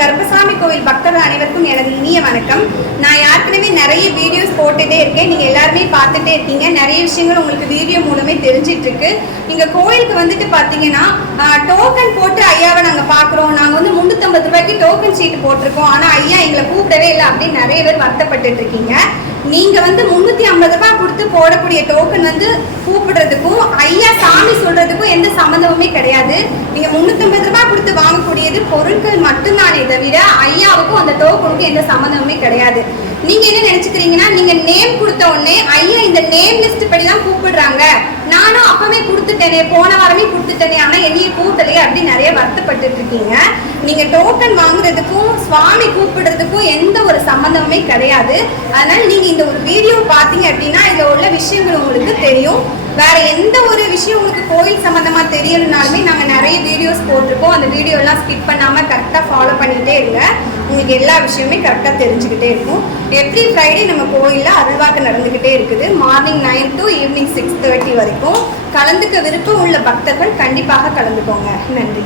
கருப்பசாமி கோவில் பக்தர்கள் அனைவருக்கும் எனது இனிய வணக்கம். நான் ஏற்கனவே நிறைய வீடியோஸ் போட்டுட்டே இருக்கேன். நீங்கள் எல்லாருமே பார்த்துட்டே இருக்கீங்க. நிறைய விஷயங்கள் உங்களுக்கு வீடியோ மூலமே தெரிஞ்சிட்டு இருக்கு. நீங்கள் கோயிலுக்கு வந்துட்டு பார்த்தீங்கன்னா டோக்கன் போட்டு ஐயாவை நாங்கள் பார்க்குறோம், நாங்கள் வந்து 350 ரூபாய்க்கு டோக்கன் சீட்டு போட்டிருக்கோம், ஆனால் ஐயா எங்களை கூப்பிடவே இல்லை அப்படின்னு நிறைய பேர் வருத்தப்பட்டு இருக்கீங்க. நீங்க வந்து 350 ரூபாய் கொடுத்து போடக்கூடிய டோக்கன் வந்து கூப்பிடுறதுக்கும் ஐயா சாமி சொல்றதுக்கும் எந்த சம்பந்தமுமே கிடையாது. நீங்க 350 ரூபாய் கொடுத்து வாங்கக்கூடியது பொருட்கள் மட்டும்தானே தவிர ஐயாவுக்கும் அந்த டோக்கனுக்கும் எந்த சம்பந்தமுமே கிடையாது. நீங்க என்ன நினைச்சுக்கிறீங்கன்னா, நீங்க நேம் கொடுத்த உடனே ஐயா இந்த நேம் லிஸ்ட் படி தான் கூப்பிடுறாங்க, நானும் அப்பவே கொடுத்துட்டேனே, போன வாரமே கொடுத்துட்டேனே, ஆனா என்னைய கூப்பிடலையே அப்படின்னு நிறைய வருத்தப்பட்டு இருக்கீங்க. நீங்க டோக்கன் வாங்குறதுக்கும் சுவாமி கூப்பிடுறதுக்கும் எந்த ஒரு சம்பந்தமுமே கிடையாது. அதனால நீங்க இந்த ஒரு வீடியோ பார்த்தீங்க அப்படின்னா இதுல உள்ள விஷயங்கள் உங்களுக்கு தெரியும். வேற எந்த ஒரு விஷயம் உங்களுக்கு கோயில் சம்பந்தமா தெரியணும்னாலுமே நாங்க நிறைய வீடியோஸ் போட்டிருக்கோம். அந்த வீடியோ எல்லாம் ஸ்கிப் பண்ணாம கரெக்டா ஃபாலோ பண்ணிக்கிட்டே இருங்க. உங்களுக்கு எல்லா விஷயமே கரெக்டா தெரிஞ்சுக்கிட்டே இருக்கும். எவ்ரி ஃப்ரைடே நம்ம கோயில்ல அருள்வாக்கு நடந்துகிட்டே இருக்குது. மார்னிங் 9 to ஈவினிங் 6:30 வரைக்கும். கலந்துக்க விருப்பம் உள்ள பக்தர்கள் கண்டிப்பாக கலந்துக்கோங்க. நன்றி.